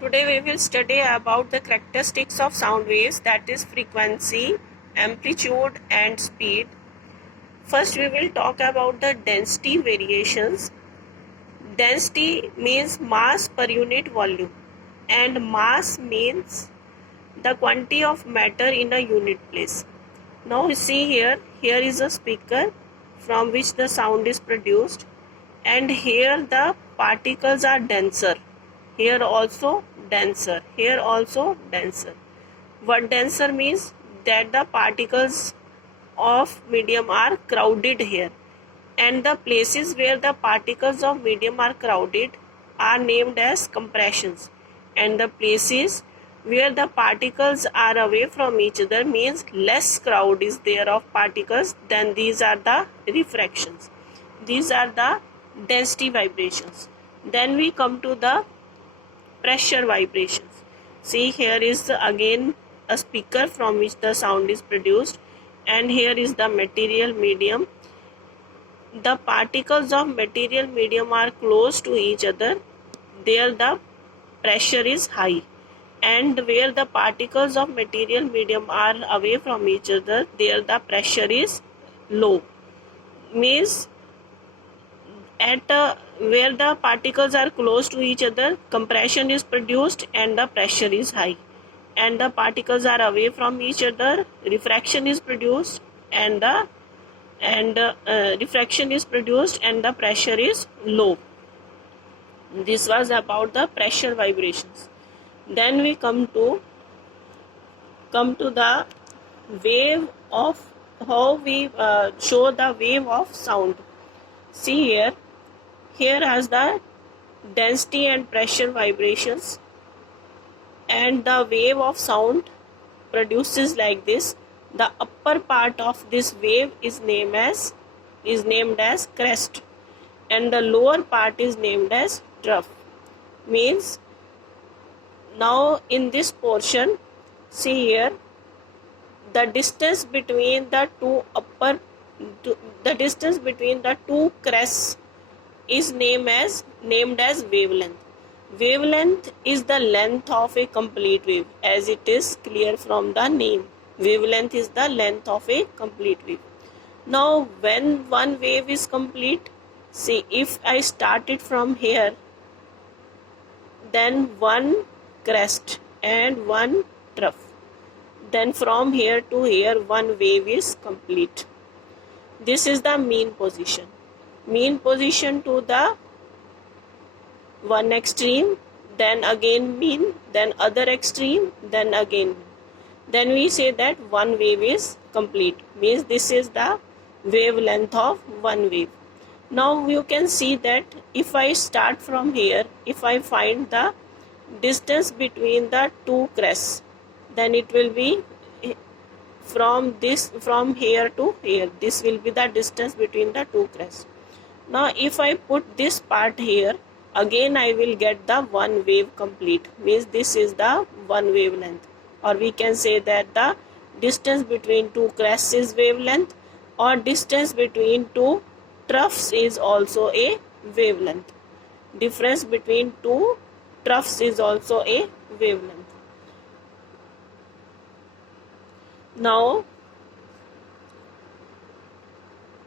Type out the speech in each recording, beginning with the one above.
Today we will study about the characteristics of sound waves, that is frequency, amplitude and speed. First we will talk about the density variations. Density means mass per unit volume and mass means the quantity of matter in a unit place. Now you see here is a speaker from which the sound is produced, and here the particles are denser. Here also denser. Here also denser. What denser means? That the particles of medium are crowded here, and the places where the particles of medium are crowded are named as compressions, and the places where the particles are away from each other means less crowd is there of particles, then these are the refractions. These are the density vibrations. Then we come to the pressure vibrations. See, here is again a speaker from which the sound is produced, and here is the material medium. The particles of material medium are close to each other, there the pressure is high, and where the particles of material medium are away from each other, there the pressure is low. Means at where the particles are close to each other, compression is produced and the pressure is high, and the particles are away from each other, refraction is produced and the refraction is produced and the pressure is low. This was about the pressure vibrations. Then we come to the wave of how we show the wave of sound. See here has the density and pressure vibrations, and the wave of sound produces like this. The upper part of this wave is named as crest, and the lower part is named as trough. Means now in this portion, see here, the distance between the two crests is named as wavelength. Wavelength is the length of a complete wave, as it is clear from the name. Wavelength is the length of a complete wave. Now when one wave is complete, see, if I start it from here, then one crest and one trough, then from here to here one wave is complete. This is the mean position. Mean position to the one extreme, then again mean, then other extreme, then again mean. Then we say that one wave is complete. Means this is the wavelength of one wave. Now you can see that if I start from here, if I find the distance between the two crests, then it will be from here to here. This will be the distance between the two crests. Now if I put this part here, again I will get the one wave complete. Means this is the one wavelength, or we can say that the distance between two crests is wavelength, or distance between two troughs is also a wavelength. Difference between two troughs is also a wavelength. Now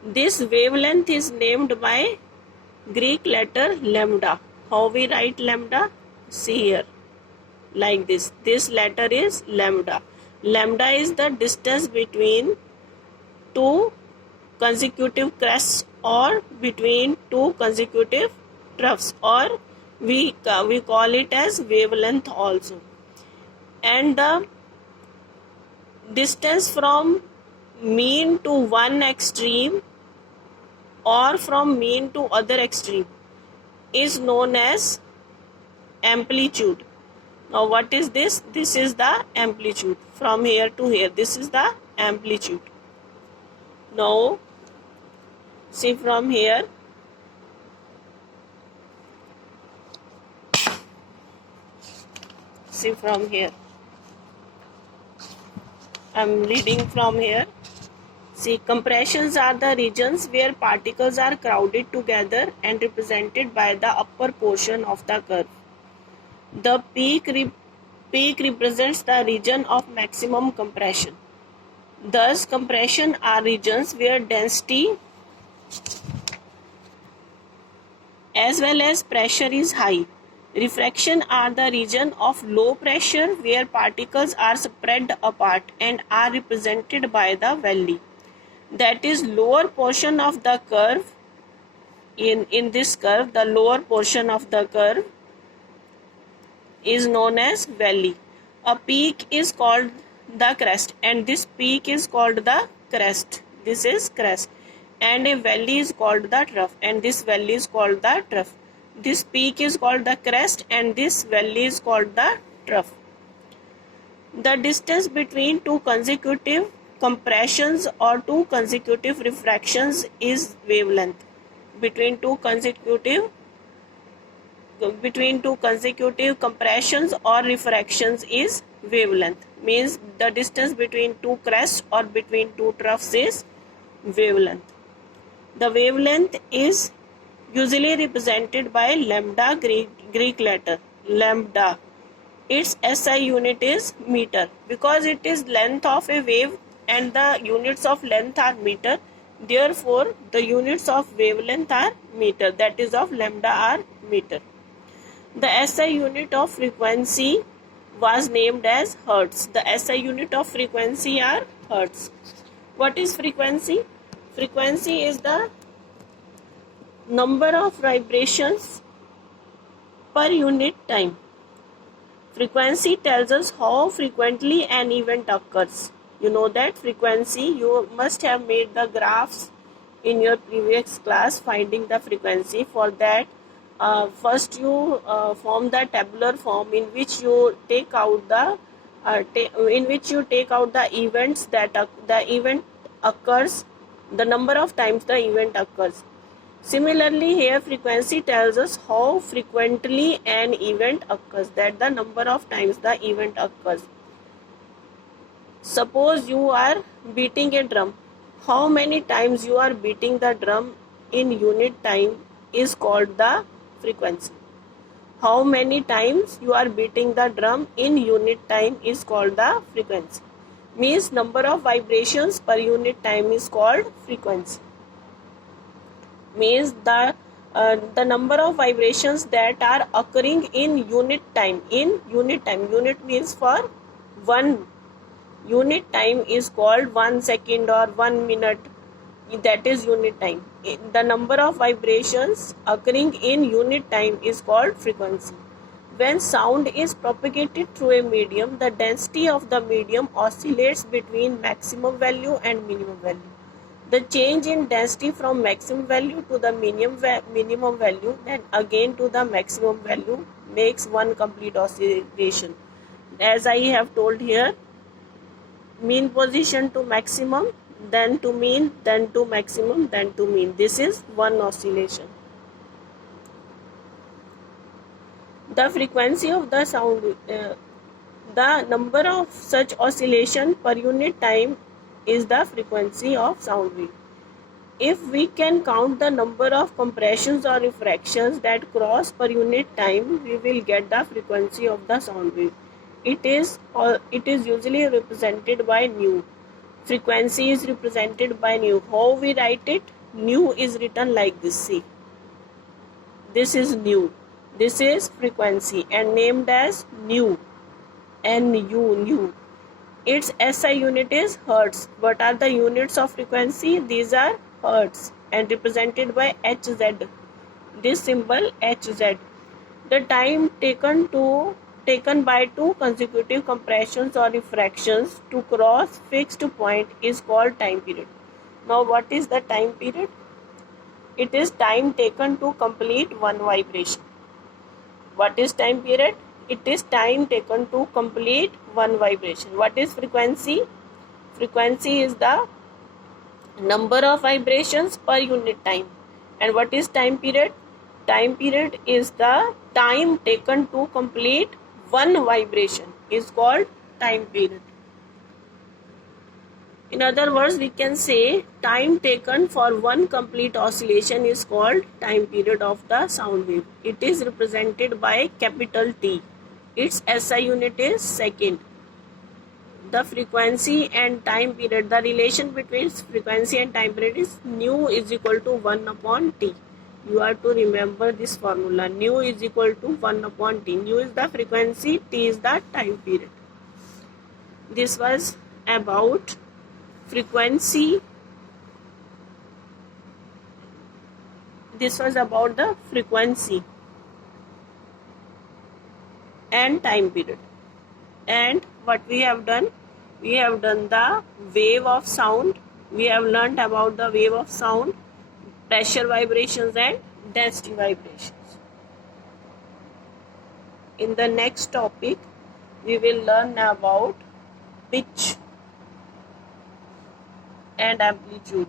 this wavelength is named by Greek letter lambda. How we write lambda? See here, like this. This letter is lambda. Lambda is the distance between two consecutive crests or between two consecutive troughs, or we call it as wavelength also. And the distance from mean to one extreme or from mean to other extreme is known as amplitude. Now what is this? This is the amplitude. From here to here, this is the amplitude. Now see, from here, see from here, I am reading from here. See, compressions are the regions where particles are crowded together and represented by the upper portion of the curve. The peak represents the region of maximum compression. Thus, compression are regions where density as well as pressure is high. Refraction are the region of low pressure where particles are spread apart and are represented by the valley. That is lower portion of the curve. In this curve, the lower portion of the curve is known as valley. A peak is called the crest, and this peak is called the crest. This is crest. And a valley is called the trough, and this valley is called the trough. This peak is called the crest, and this valley is called the trough. The distance between two consecutive compressions or two consecutive refractions is wavelength. Between two consecutive compressions or refractions is wavelength. Means the distance between two crests or between two troughs is wavelength. The wavelength is usually represented by lambda, Greek letter lambda. Its SI unit is meter. Because it is length of a wave and the units of length are meter, therefore the units of wavelength are meter, that is of lambda are meter. The SI unit of frequency was named as hertz. The SI unit of frequency are hertz. What is frequency? Frequency is the number of vibrations per unit time. Frequency tells us how frequently an event occurs. You know that frequency, you must have made the graphs in your previous class finding the frequency. For that, first you form the tabular form in which you take out the events that the event occurs, the number of times the event occurs. Similarly, here frequency tells us how frequently an event occurs, that the number of times the event occurs. Suppose you are beating a drum. How many times you are beating the drum in unit time is called the frequency. How many times you are beating the drum in unit time is called the frequency. Means number of vibrations per unit time is called frequency. Means the number of vibrations that are occurring in unit time. Unit means for 1 unit time is called 1 second or 1 minute. That is unit time. The number of vibrations occurring in unit time is called frequency. When sound is propagated through a medium, the density of the medium oscillates between maximum value and minimum value. The change in density from maximum value to the minimum value, then again to the maximum value, makes one complete oscillation. As I have told here, mean position to maximum, then to mean, then to maximum, then to mean. This is one oscillation. The frequency of the sound, the number of such oscillation per unit time is the frequency of sound wave. If we can count the number of compressions or refractions that cross per unit time, we will get the frequency of the sound wave. It is usually represented by nu. Frequency is represented by nu. How we write it? Nu is written like this. See, this is nu. This is frequency and named as nu. Nu. Its SI unit is hertz. What are the units of frequency? These are hertz and represented by Hz. This symbol Hz. The time taken by two consecutive compressions or refractions to cross fixed point is called time period. Now what is the time period? It is time taken to complete one vibration. What is time period? It is time taken to complete one vibration. What is frequency? Frequency is the number of vibrations per unit time. And what is time period? Time period is the time taken to complete one vibration is called time period. In other words, we can say time taken for one complete oscillation is called time period of the sound wave. It is represented by capital T. its SI unit is second. The frequency and time period, the relation between frequency and time period is nu is equal to 1 upon T. You have to remember this formula. Nu is equal to 1 upon T. Nu is the frequency, T is the time period. This was about frequency. This was about the frequency and time period. And what we have done? We have done the wave of sound. We have learnt about the wave of sound, pressure vibrations and density vibrations. In the next topic, we will learn about pitch and amplitude.